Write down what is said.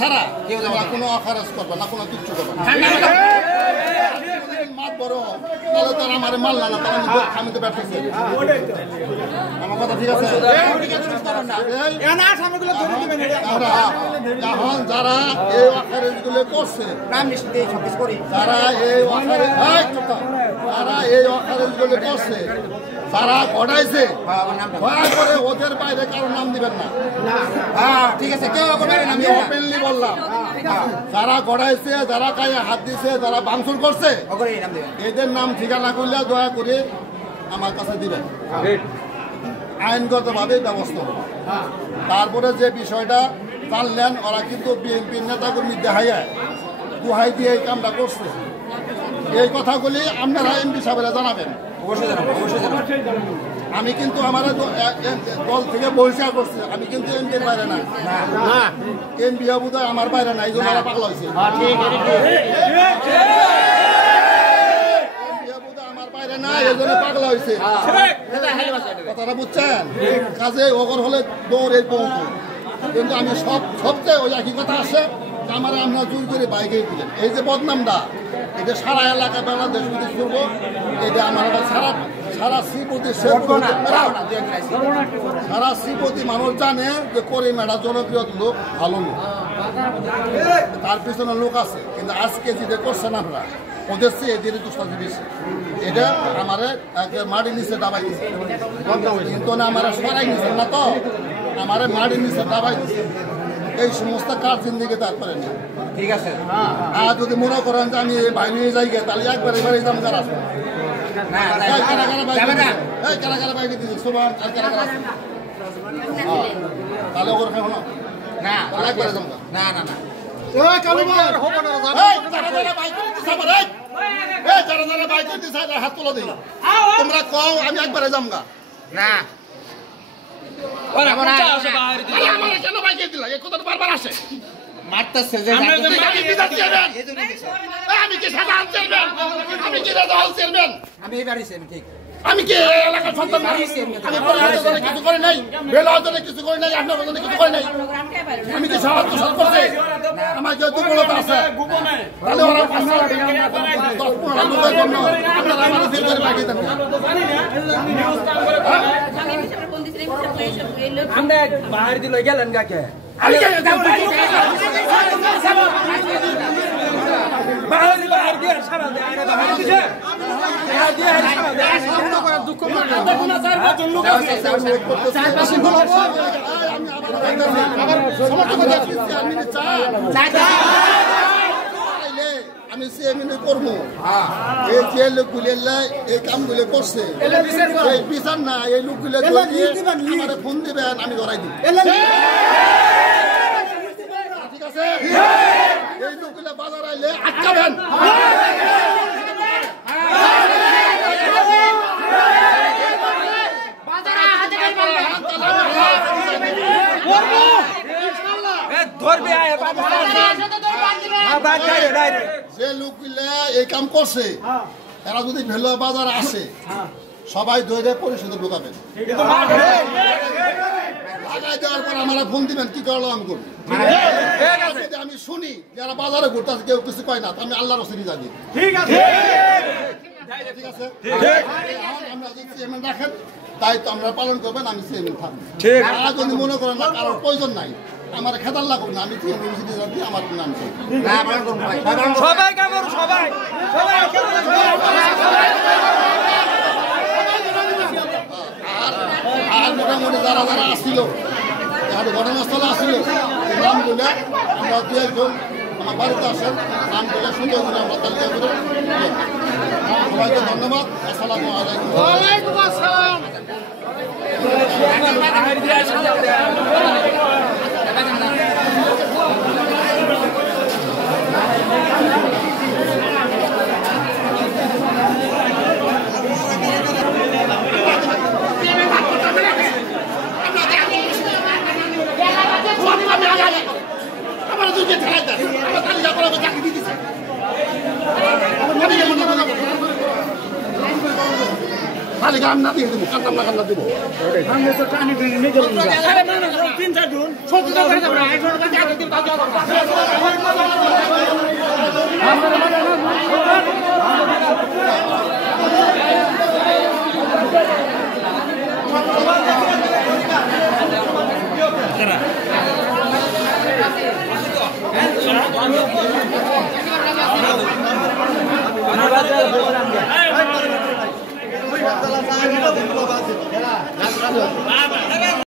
ছাড়া কেউ কোনো অখারাজ করবে না, কোনো কিচ্ছু করবে না। মাত বড় তাহলে তো আমার মারলা না, তাহলে আমি তো ব্যর্থছি। আমার কথা ঠিক আছে? এখন যারা এই অখারেজগুলো করছে, যারা এই অখারেজগুলো করছে, যারা ঘটাইছে, দয়া করে ওদের বাইরে কারো নাম দিবেন না। ঠিক আছে, কেউ ওপেনলি বললাম, যারা গড়াইছে, যারা গায়ে হাত দিছে, যারা ভাঙচুর করছে, এদের নাম ঠিকানা করলে দয়া করে আমার কাছে দিবেন, আইনগতভাবে ব্যবস্থা হবে। তারপরে যে বিষয়টা জানলেন, ওরা কিন্তু বিএনপি নেতাকর্মী দেখাইয়া দোহাই দিয়ে এই কামটা করছে, এই কথাগুলি আপনারা এমপি সাহেবেরা জানাবেন। আমি কিন্তু আমার দল থেকে বহিষ্কার করছি, আমি কিন্তু এমপির বাইরে না, এমপি বোধহয় আমার বাইরে না, এই জন্য পাগলা হয়েছে। আমার বাইরে না, এই জন্য পাগলা হয়েছে, কথাটা বুঝছেন? কাজে ওগর হলে দৌড় এই পৌঁছ, কিন্তু আমি সবচেয়ে ওই একই কথা আসে, আমার আমরা জোর করে বাইকে দিলেন। এই যে বদনামটা, এটা সারা এলাকা বাংলাদেশ বিদেশ করবো, এটা আমার সারা শ্রীপতি মানুষ জানে যে করিম একটা জনপ্রিয় লোক, ভালো লোক, তার পিছনে লোক আছে। কিন্তু আজকে যেটা করছেন আপনারা, ওদের চেয়ে এদের দুষ্টাজি বেশি। এটা আমার মাটির নিচে দাবাই দিচ্ছে, কিন্তু না আমার সরাই নিচ্ছেন না, তো আমার মাটির নিচে দাবাই দিচ্ছে। এই সমস্ত কাজ জিন্দিগি তারপরে না, ঠিক আছে? আর যদি মনে করেন যে আমি বাইরে নিয়ে যাই, তাহলে একবার এবারে যাম যারা আসবো বাইকে দিচ্ছে সবার, তাহলে ওর না একবারে যাম না, না, না, হাত তোলা দিই, তোমরা কও আমি একবারে যাম গা না। কেন বাইকে দিলা? এই কথা বারবার আসে, মারতেছে যে আমি কি সাধারণ চেয়ারম্যান, আমি কি দল চেয়ারম্যান, আমি এবারই চেয়ারম্যান, ঠিক? আমি কি এলাকার সন্তান? আমি কিছু করি নাই, বেলাজনে কিছু করি নাই, আপনার জন্য কিছু করি নাই। আমি কি সাহায্য করছি? আমার যে দুর্বলতা আছে, তাহলে ওরা আপনারা আমার ফিল করে পাঠিয়ে দেন। আমরা বাহির দিল গেলেন কাকে আমি চেয়ারম্যান করবো, এই যে লোকগুলো এই কামগুলো করছে, এই বিচার না, এই লোকগুলো আমার ফোন দিবেন, আমি ধরাই দিব, ঠিক আছে? এই লোকগুলো বাজার আইলে আটকাবেন, যে লোকগুলা এই কাম করছে, এরা যদি ভেলুয়া বাজার আসে, সবাই ধরে পরিষদে ঢোকাবেন, লাগাই দেওয়ার পর আমার ফোন দিবেন, কি করলো আমি করবো। আমি শুনি যারা বাজারে ঘুরতেছে, কেউ কিছু কয় না, আমি আল্লাহর রসিদি জানি, ঠিক আছে? আমরা যদি চেয়ারম্যান রাখেন, তাই তো আমরা পালন করবেন, আমি চেয়ারম্যান থাকবো। আর যদি মনে করেন না কারোর প্রয়োজন নাই, আমার খেতাল লাগুক না, আমি চেয়ারম্যান জানি, আমার নাম সবাই আর মোটামুটি যারা যারা আসছিল, ঘটনাস্থলে আসছিল, নামগুলো আমরা দু একজন আমার বাড়িতে আসেন, নামগুলো সুন্দর করে আমরা তালিকা করে। সবাইকে ধন্যবাদ, আসসালামু আলাইকুম। ওয়ালাইকুম আসসালাম। তালিকা কান্না দিয়ে দেবো কান্না দেবো